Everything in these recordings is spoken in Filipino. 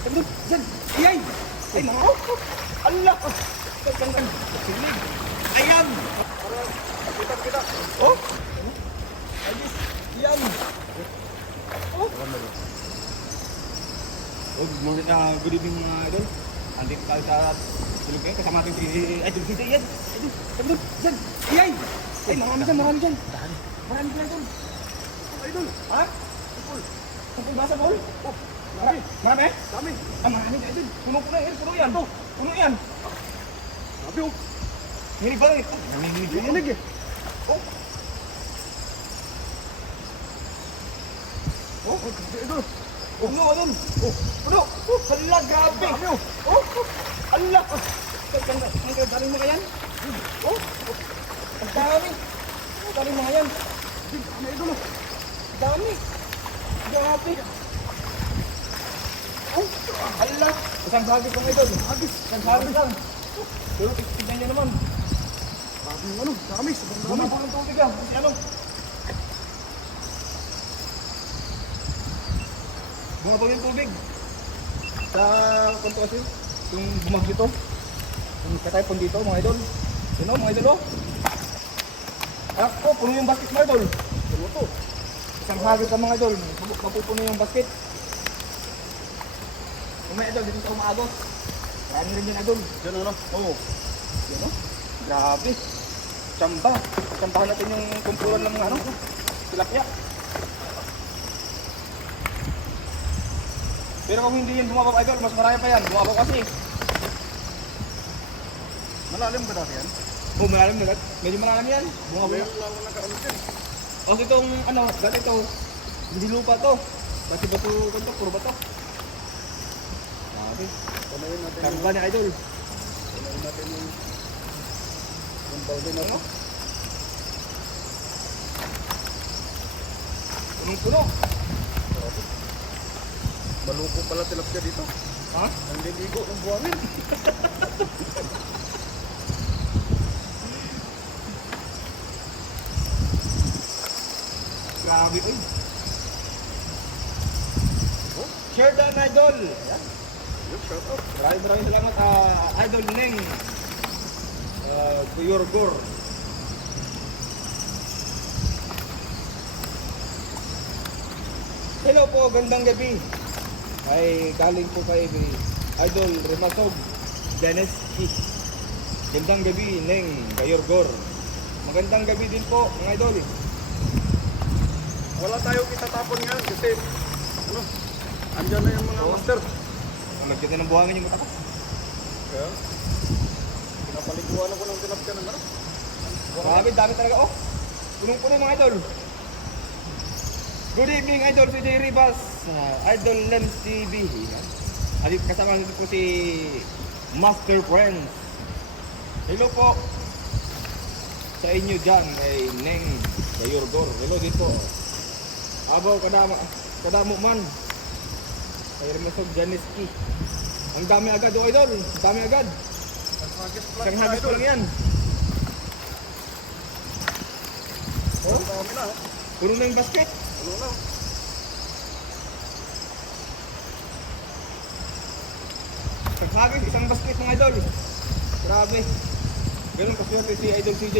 Doon, dyan. Iyay. Ay, mga. Allah. Tagtanggal. Sinig. Ayan. Para kita. Oh. Ayos. Yan. Oh. Oh, good morning. Good evening mga idol. Andito tayo sa tulog kayo. Kasama ating idol kita yan. Idol. Dyan. Iyay. Ay, marami dyan. Marami dyan, idol. Idol. Ha? Tungkol ba sa ball? Oh. Marami? Dami. Marami na idol. Puno yan. Puno yan. Sabi oh. Hinig ba? Hinig eh. Oh. Oh, idol. Puno doon. Oh, puno. Hala, grabe. Oh. Allah. Ang dami mga yan. Oh. Ang dami. Ang dami mga yan. Ano idol? Dami. Grabe. Oh, hala. Isang bagis lang ito. Isang bagis lang. Pero tignan niyo naman. Ano, dami. Bumaba ng tubig yan. Kasi ano? Bumaba yung tubig. Sa kontrasyon. Yung bumag dito. Yung kataypon dito mga idol. Sino mga idol oh? Ako, puno yung basket mga idol. Puno to. Isang hagis lang mga idol. Mapupuno yung basket. Umay idol, dito sa umaagos. Marami rin yung idol. Diyan ano? Oo. Diyan o. Grabe. Tsamba. Tsambahan natin yung kumpulan ng mga ano. Tilapia. Pero kung hindi yan bumabaw idol, mas marami pa yan. Bumabaw kasi. Malalim ba dati yan? Oo, malalim na. Medyo malalim yan. Bumabaw. Ngayon lang ako nakaramit yan. Kasi itong ano, dati ito, hindi lupa to. Bati bato ito, puro bato. Grabe. Karga ni idol. Panayin natin yung balde na ito. Punong-puno. Maluko pala tilapia dito. Ha? Ang liligo ng buhangin. Grabe ay. Oh, share down idol. Yan. Shout out. Maraming salamat idol Neng. Kuyorgor. Hello po, gandang gabi. Ay galing po kay Idol Remasog Janeski. Gandang gabi Neng Kuyorgor. Magandang gabi din po mga idol. Wala tayo itatapon nga kasi ano, andyan na yung mga master. Nagyan na ng buhangin yung mata ko. Kaya pinapaliguan ako ng tilapia ng ano. Grabe, dami talaga oh. Punong-puno mga idol. Good evening idol, si J. Rivas, Idol Lens TV. Alit kasama nito po si Master Friends. Hello po sa inyo dyan kay Neng Kuyorgor. Hello dito. Abaw kadamo man. Kay Remasog Janeski. Ang dami agad oh idol. Ang dami agad. Isang hagis lang yan. Oh, dami na. Puno na yung basket. Puno na. Isang hagis, isang basket mga idol. Grabe. Ganun kaswerte si Idol CJ.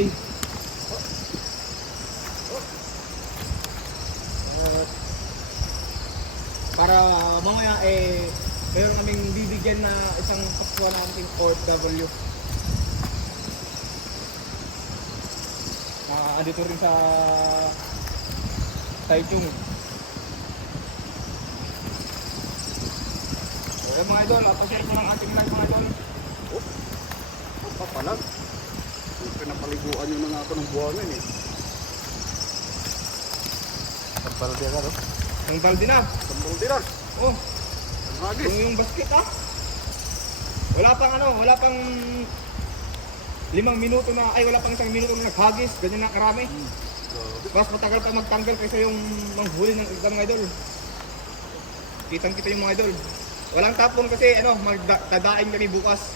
Para mamaya meron kaming bibigyan na isang kapwa nating OFW. Andito rin sa Taichung. So mga idol, appreciate mo lang ating live mga idol. Oh, papalag. Pinapaliguan nyo na nga ako ng buhangin eh. Ang balde na no? Ang balde na? Ang balde na? Oh. Yung basket ah. Wala pang 5 minuto na, ay wala pang 1 minuto na naghagis, ganyan na karami. Mas matagal pa magtanggal kaysa yung manghuli ng mga idol. Kitang-kita yung mga idol. Walang tapon kasi magdadaing kami bukas.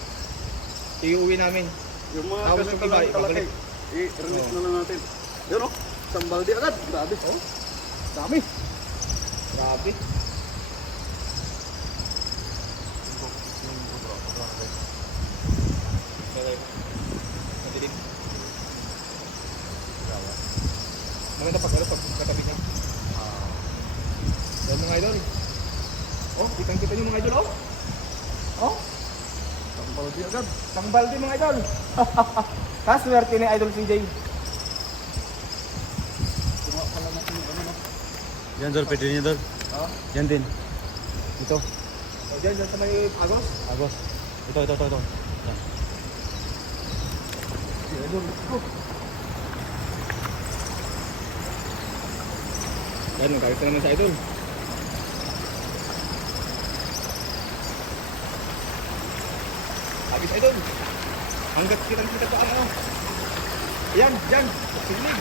Iuwi namin. Yung mga ganito lang kalaki, i-release na lang natin. Yun o, isang balde agad. Grabe. Oh, dami. Grabe. Kita niyo mga idol, oh. Oh. Baldi agad. Isang balde mga idol. Kaswerte ni Idol CJ. Tuma pala natin yung ano, no? Yan Dol, pwede niya Dol. Oh. Yan din. Ito. O dyan sa may Agos. Agos. Ito. Yan. Si Idol. Oh. Yan, nagkakita naman sa Idol. Habis Idol. Hanggat kita pa ang ano. Ayan, dyan. Sinig.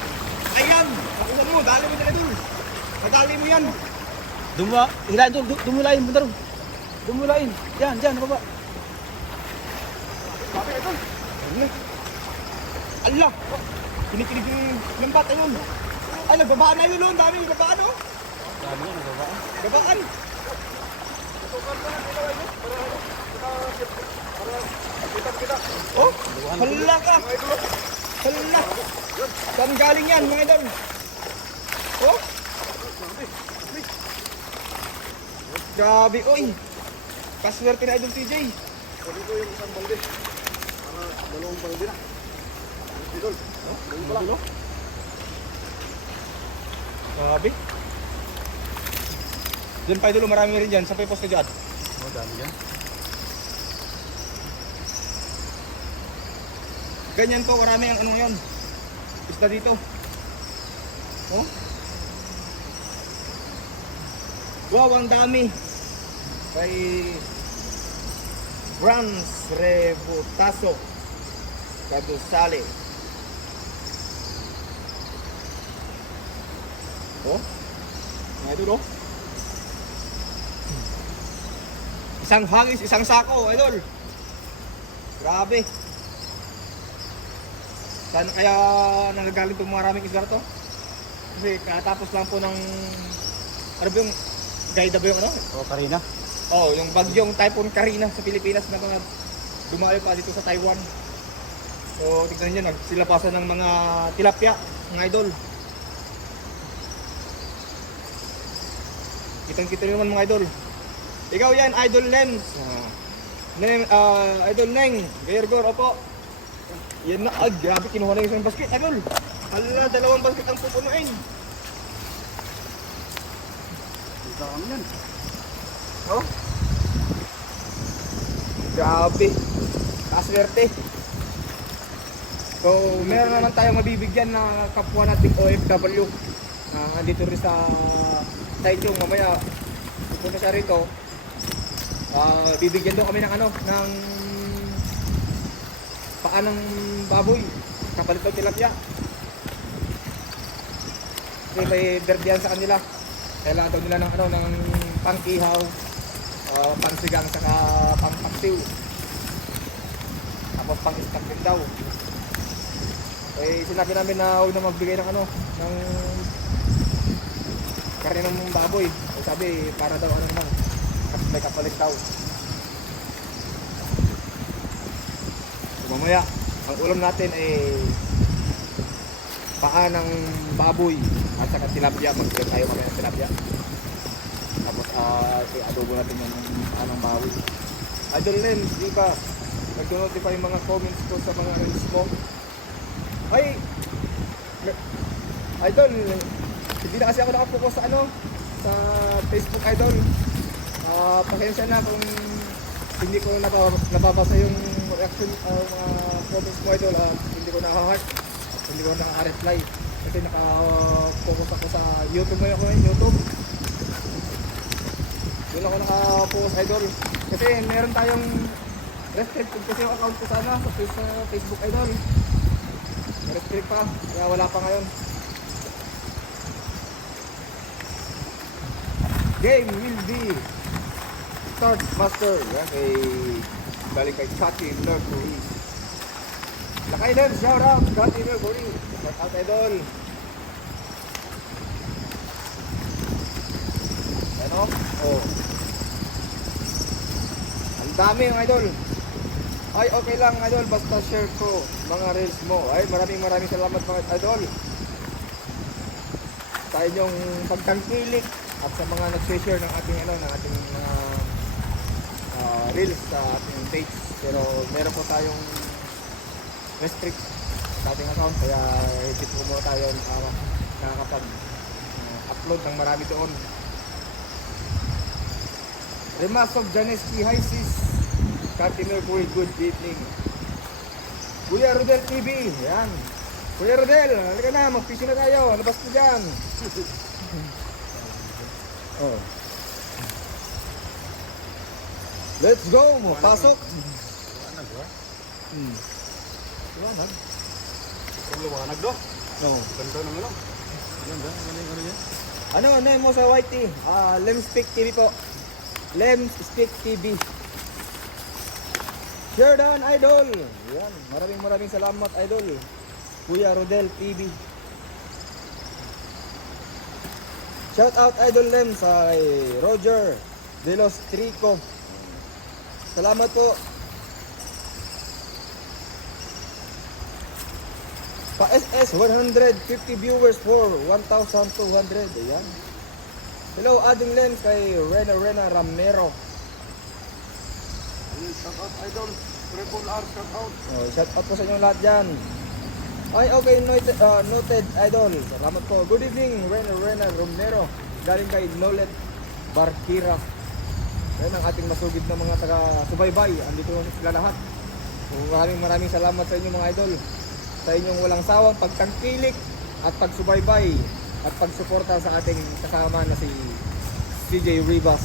Ayan. Nakuha mo, dali mo na Idol. Nadali mo yan. Hilain Dol, dumulain mo Dol. Dumulain. Yan, baba. Sabi Idol. Ano? Allah. Kinikilig yung lambat ayun. Ay, nagbabaan na yun, oh. Ang dami nagbabaan, oh. Dami yan, nababa. Nagbabaan. Oh, hala ka. Hala. Saan galing yan, mga idol? Oh. Grabe, oy. Paswerte na Idol TJ. Sabi ko yung isang balde. Para dalawang balde na. Idol. No? Ganun pala. Idol, oh. Grabe. Diyan pa Idol, marami rin dyan. Sa pay post ka dyan. Oh, dami yan. Ganyan to, marami ang anong yun. Isda dito. Oh. Wow, ang dami. Kay Franz Rebutaso Cadusale. Oh. Mga idol, oh. Isang hagis, isang sako, idol. Grabe. Saan kaya nagagaling itong maraming isda to? Kasi katapos lang po ng ano ba yung guide ba yung ano? Oh, Karina. Oh, yung bagyong Typhoon Karina sa Pilipinas na mga dumayo pa dito sa Taiwan. So tignan niyo, nagsilabasan ng mga tilapia, mga idol. Kitang-kita niyo naman mga idol. Ikaw yan, Idol Lens. Idol Neng, Gayergor, opo. Yan na, grabe, kinuha na yung isang basket, Idol. Hala, dalawang basket ang pupunuin. Dami yan. Oh. Grabe. Kaswerte. So, meron naman tayong mabibigyan na kapwa nating OFW. Andito rin sa Taichung, mamaya pupunta siya rito. Bibigyan daw kami ng ano, ng paa ng baboy. Kapalit daw tilapia. Kasi may berdiyan sa kanila. Kailangan daw nila ng ano, ng pangkihaw, pangsigang, saka pangpaksiw. Tapos pang-stock din daw. Eh sinabi namin na huwag na magbigay ng ano, ng karne ng baboy. Eh, sabi para daw ano naman, may kapalit daw. So, mamaya, ang ulam natin ay paa ng baboy at saka tilapia. Mag-grab tayo mamaya ng tilapia. Tapos i-adobo natin yung paa ng baboy. Idol Lens, di ba? Nag-notify yung mga comments ko sa mga reels mo. Ay! Idol, hindi na kasi ako nakapokus sa ano, sa Facebook, Idol. Pasensya na kung hindi ko nababasa yung reaction mga comments mo, Idol. Hindi ko naka-heart, hindi ko naka-reply kasi naka-focus ako sa YouTube mo yung YouTube. Doon ako naka-focus, Idol. Kasi meron tayong restricted kasi yung account ko sana sa Facebook, Idol. Restrict pa, kaya wala pa ngayon. Game will be start master. Yan kay balik kay Chachi Mercury. Lakay din, shout out Chachi Mercury. Shout out, Idol. Ano? Oh. Ang dami yung Idol. Ay, okay lang, Idol. Basta share ko mga reels mo. Ay, maraming salamat mga Idol sa inyong pagtangkilik at sa mga nag-share ng ating ano, ng ating mga reels sa ating page. Pero meron po tayong restrict sa ating account kaya hindi po muna tayo nakakapag-upload ng marami doon. Remas of Janeski, hi sis. Kati Mercury, good evening. Kuya Rodel TV, yan. Kuya Rodel, halika na, mag-fishing na tayo. Labas ko dyan. Oh. Let's go, pasok. Liwanag. Ang liwanag do. No. Ganda ng ano. Ganda, ano yan? Ano mo sa YT? Lemstick TV po. Lemstick TV. Share down, idol. Yan, maraming salamat, idol. Kuya Rodel TV. Shout out, idol Lem, sa Roger De Los Trico. Salamat po. Pa SS 150 viewers for 1,200. Ayan. Hello, Ading Lens kay Rena Ramero. Shout out idol. Triple R shout out. Oh, shout out po sa inyo lahat dyan. Ay, okay, noted, idol. Salamat po. Good evening, Rena Romero. Galing kay Nolet Barkira. Yan ang ating masugid na mga taga-subaybay. Andito sila lahat. So, maraming salamat sa inyo mga idol. Sa inyong walang sawang pagtangkilik at pagsubaybay at pagsuporta sa ating kasama na si CJ Rivas.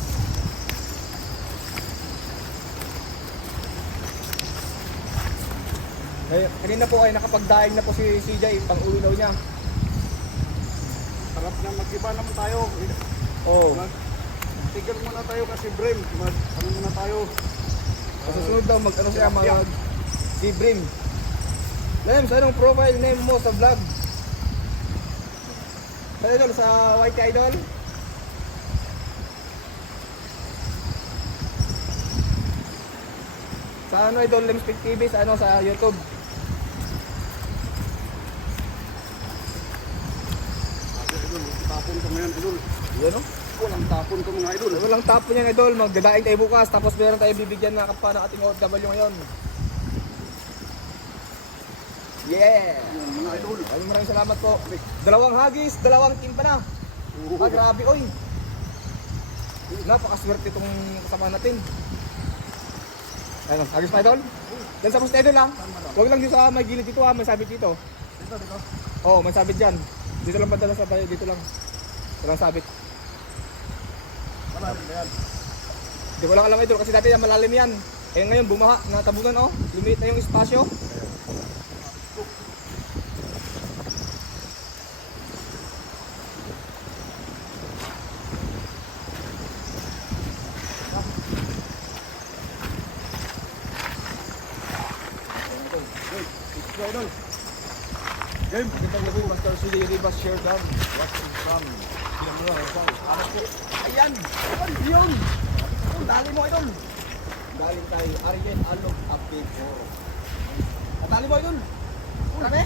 Kanina po ay nakapagdaing na po si CJ, pang-uwi daw niya. Sarap na mag-iba naman tayo. Oh. Tigil muna tayo kasi Brim. Ano muna tayo. Sa susunod daw mag-ano siya, si Brim. Lems, anong profile name mo sa vlog? Sa idol, sa YT Idol? Sa ano idol, Lemstick TV, sa ano, sa YouTube? Idol, tapon ka ngayon idol. Yan o. Walang tapon ka mga idol. Walang tapon yan idol, magdadaing tayo bukas, tapos meron tayo bibigyan na kapwa ng ating OFW ngayon. Yeah! Yan, mga idol. Maraming salamat po. 2 hagis, 2 team pa na. Grabe oy. Napakaswerte itong kasama natin. Ayun, hagis pa idol? Diyan sa post idol ha. Huwag lang dito sa may gilid dito ha, may sabit dito. Dito. Oo, may sabit dyan. Dito lang banda sa tayo, dito lang. Walang sabit. Malalim na yan. Hindi ko lang alam idol kasi dati yan malalim yan. Eh ngayon bumaha, natabunan oh. Lumit na yung espasyo. Idol. Game, magandang gabi, Master CJ Rivas, share down. Watching from Ayan! Yun! Oh, dali mo idol! Galing tayo, Ariel Alok Apigoro. Dali mo idol! Marami?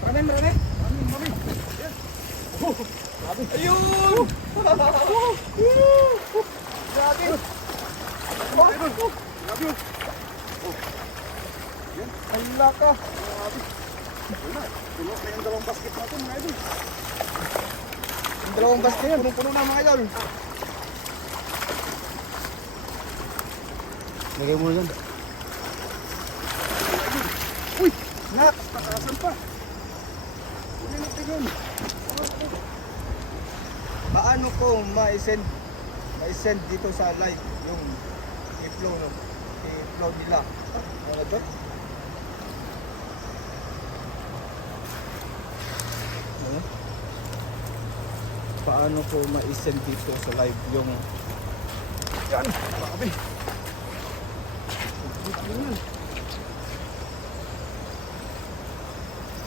Marami? Yes! Grabe! Ayun! Grabe! Idol. Love you. Ala ka! Wala. Puno na yung 2 basket natin mga idol. Ang 2 basket yan, punong-puno na mga idol. Lagay mo dyan. Uy! Nak! Takasan pa. Hindi natin yun. Paano ko ma-send dito sa live yung i-flow nila? Ano to? Ano? Paano ko ma-send dito sa live yung yan? Grabe!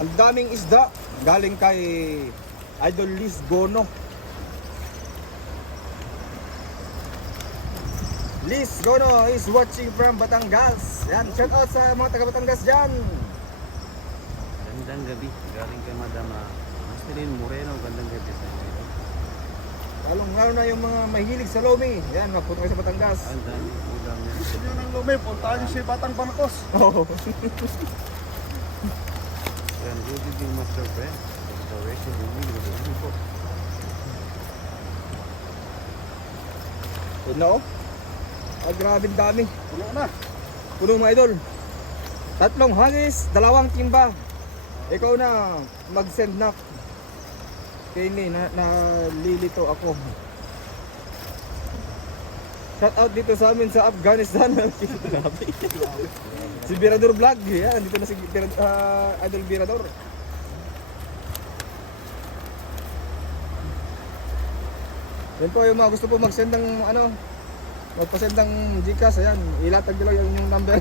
Ang daming isda galing kay Idol Liz Gono. Liz Gono is watching from Batangas. Yan, shout out sa mga taga Batangas dyan. Gandang gabi. Galing kay Madam Marcelin Moreno. Gandang gabi sa inyo. Lalo na yung mga mahilig sa lomi. Yan, mapunta kayo sa Batangas. Gusto nyo ng lumi, puntaan nyo si Batang Pankos. Oo. Yan, good evening, Master Friend. Restoration, bumili po. Yun na, oh. Grabe dami. Puno na. Puno mga idol. 3 hagis, 2 timba. Ikaw na mag-send na. Kaya nalilito ako. Shout out dito sa amin sa Afghanistan. Grabe. Si Birador Vlog. Yan, dito na si Idol Birador. Yan po yung mga gusto po mag-send ng magpa-send ng Gcash, ayan, ilatag nyo lang yung number.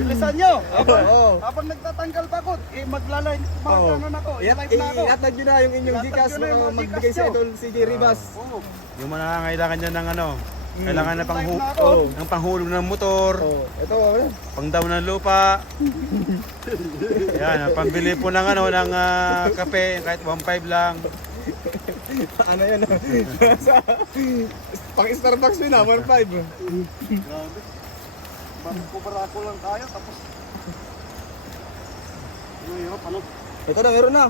Bilisan nyo. Oo. Habang nagtatanggal pagod, maglalay, Oo. na ako. I-live na ako. Ilatag nyo na yung inyong Ilatag Gcash, nyo na yung mga magbigay Gcash sa nyo. Idol CJ Rivas. Oo. Yung mga nangangailangan niya ng kailangan na Live na ako. Oo. ng panghulog ng motor, Oh, ito, pangdaw ng lupa. Yan, pambili po ng ng kape, kahit 1.5 lang. ano yan, pang Starbucks yun 1.5. Grabe. Barako lang tayo, tapos... Ano yun, ano? Ito na, meron na.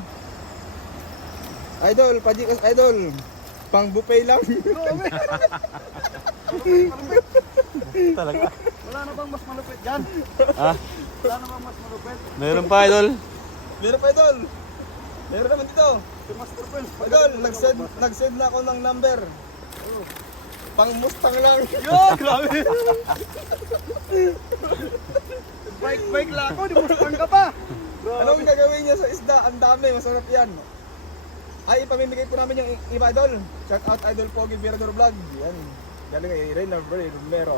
Idol, pa-Gcash Idol. Pang buffet lang. Grabe. Talaga. Wala na bang mas malupit dyan? Ah, Wala na bang mas malupit? meron pa, idol. Meron pa Idol. Meron naman dito. Si Master Friends. Idol, nag-send na ako ng number. Pang Mustang lang. Yo, grabe. Bike lang ako, di mo ka pa. Anong gagawin niya sa isda? Ang dami, masarap yan. Ay, ipamimigay po namin yung iba Idol. Shout out Idol Pogi Birador Vlog. Yan. Galing kay Reyna Romero.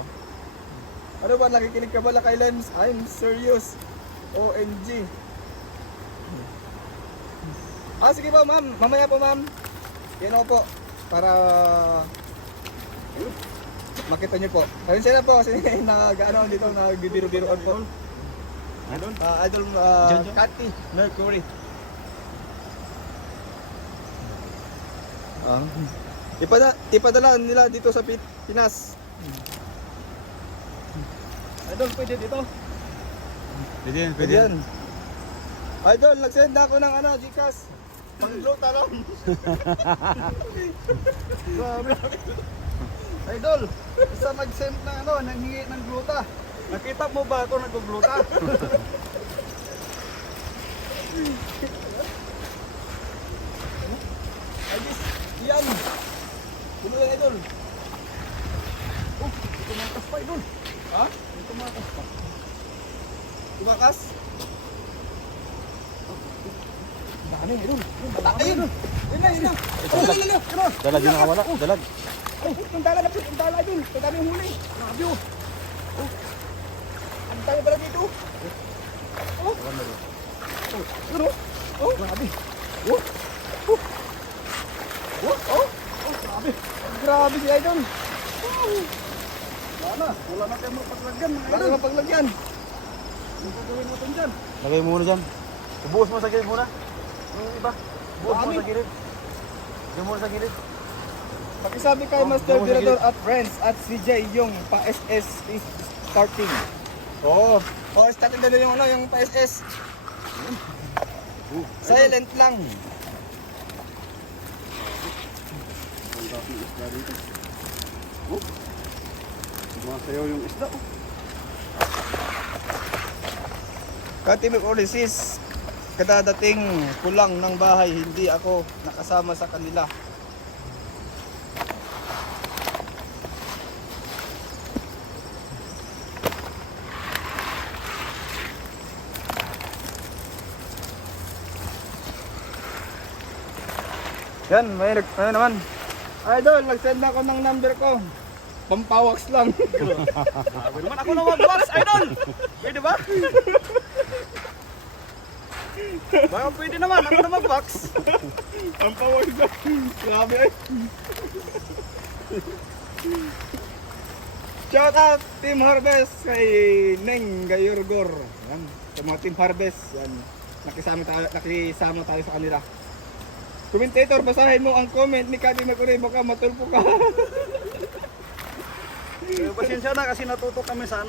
Ano ba, nakikinig ka ba kay Lens? I'm serious. OMG. Sige po ma'am. Mamaya po ma'am. Yan ako po. Para makita niyo po. Pasensya na po kasi nag-ano dito, nagbibiro-biroan po. Idol Cathy Mercury. Ipadala nila dito sa Pinas. Idol, pwede dito. Pwede yan, Pwede yan. Idol, nag-send na ako ng Gcash. Pang-gluta lang. Grabe. Idol, isa nag-send na nanghingi ng gluta. Nakita mo ba ako nag-gluta? Ayos, yan. Puno yan, Idol. Oh, tumakas pa idol. Ha? Tumakas pa. Tumakas? Dami idol. Ayun. Yun na, yun na. Oh, yun na. Dalag yung nakawala. Dalag. Oh, yung dala na po, yung dala, Idol. Ang dami yung huli. Grabe, oh. Oh. Ang dami pala dito. Oh. Oh. Yun, oh. Oh, grabe. Oh. Oh. Oh, oh. Oh, grabe. Grabe si Idol. Wala na tayo mapaglagyan mga Wala idol. na paglagyan. Ano gagawin natin dyan? Lagay mo muna dyan. Ubuhos mo sa gilid muna. Yung iba. Ubuhos mo Dami. sa gilid. Lagay mo sa gilid. Pakisabi kay Master Birador at Friends at CJ yung pa-SS is starting. Oo. Oh, starting na yung yung pa-SS. Silent lang. Ang daming isda dito. Oh. Sumasayaw yung isda. Oh. Katimik Orisis, kadadating ko lang ng bahay, hindi ako nakasama sa kanila. Yan, may naman. Idol, nag-send na ako ng number ko. Pampawaks lang. Grabe naman ako na mag-box, idol! Pwede ba? Baka pwede naman, ako na mag-box. Pampawaks lang. Grabe eh. Shout out Team Harvest kay Neng Gayorgor. Yan, sa mga Team Harvest. Yan. nakisama tayo sa kanila. Commentator, basahin mo ang comment ni Kati Maguri, baka matulpo ka. Pasensya na kasi natuto kami sa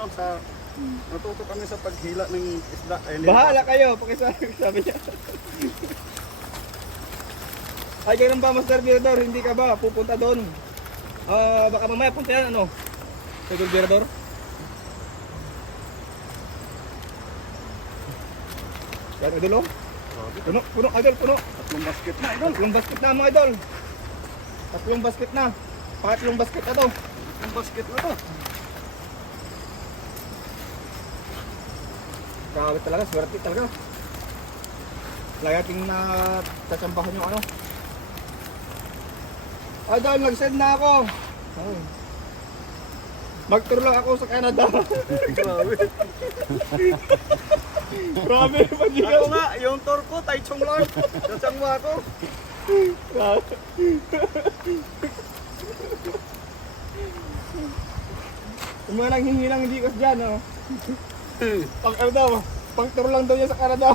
paghila ng isda. Bahala kayo, pakisabi niya. Ay, ganun ba, Master Virador? Hindi ka ba pupunta doon? Baka mamaya punta yan, ano? Idol Virador? Yan, idol, oh. Puno, idol, puno. Tatlong basket na, idol. Tatlong basket na, mga idol. Tatlong basket na. Pangatlong basket na to. Tatlong basket na to. Grabe talaga, swerte talaga. Lagi ating tatsambahan yung ano. Idol, nag-send na ako. Ay. Mag-tour lang ako sa Canada. Grabe. Grabe, pag-ikas. Ako nga, yung tour ko, Taichung lang. Natsangwa ako. Yung mga nanghihilang hindi kas dyan, oh. Pang ano daw, pang tour lang daw niya sa Canada.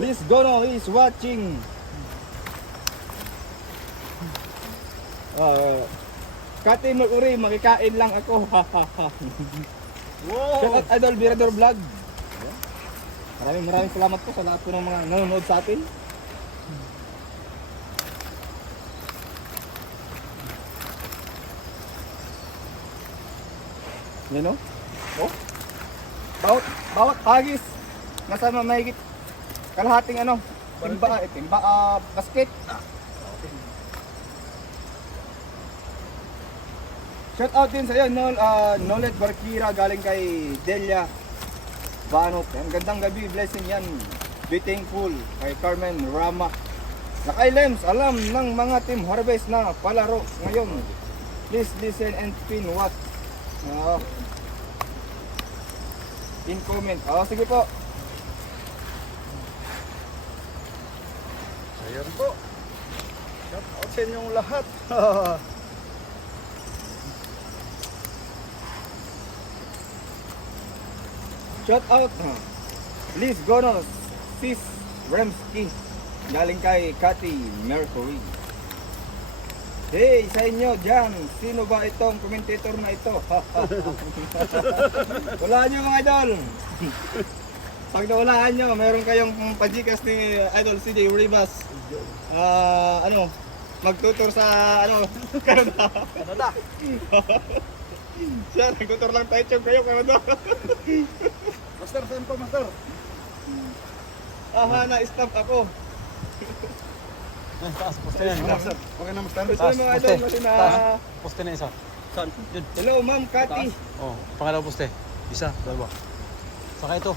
Liz Gono is watching. Kati Maguri, makikain lang ako. Wow. Shout out Idol Virador Vlog. Maraming salamat po sa lahat po ng mga nanonood sa atin. Yan o. Oh. Bawat hagis nasa mahigit kalahating ano, timba, basket. Shout out din sa iyo, Nolet Barkira galing kay Delia Banot. Yan, gandang gabi, blessing yan. Be thankful kay Carmen Rama. Na kay Lems, alam ng mga team Harvest na palaro ngayon. Please listen and pin what? In comment. Sige po. Ayan po. Shout out sa inyong lahat. Shout out. Liz Gonos, Sis Remski. Galing kay Cathy Mercury. Hey, sa inyo dyan, sino ba itong commentator na ito? Walaan nyo mga idol. Pag nawalaan nyo, meron kayong pajikas ni Idol CJ Rivas. Magtutur sa Canada. Canada. Siya, nagtutur lang tayo kayo Canada. Master, saan po, Master? Na-stop ako. Taas, poste na. Master. Okay na, Master. Gusto nyo mga idol, kasi na... Poste na isa. Saan? Yun. Hello, Ma'am Cathy. Oh, pangalaw poste. Isa, dalawa. Saka ito.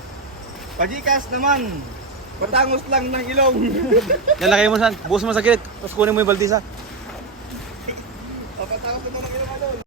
Pajikas naman. Patangos lang ng ilong. Yan, lagay mo saan. Buhos mo sa gilid. Tapos kunin mo yung baldisa. Patangos naman ng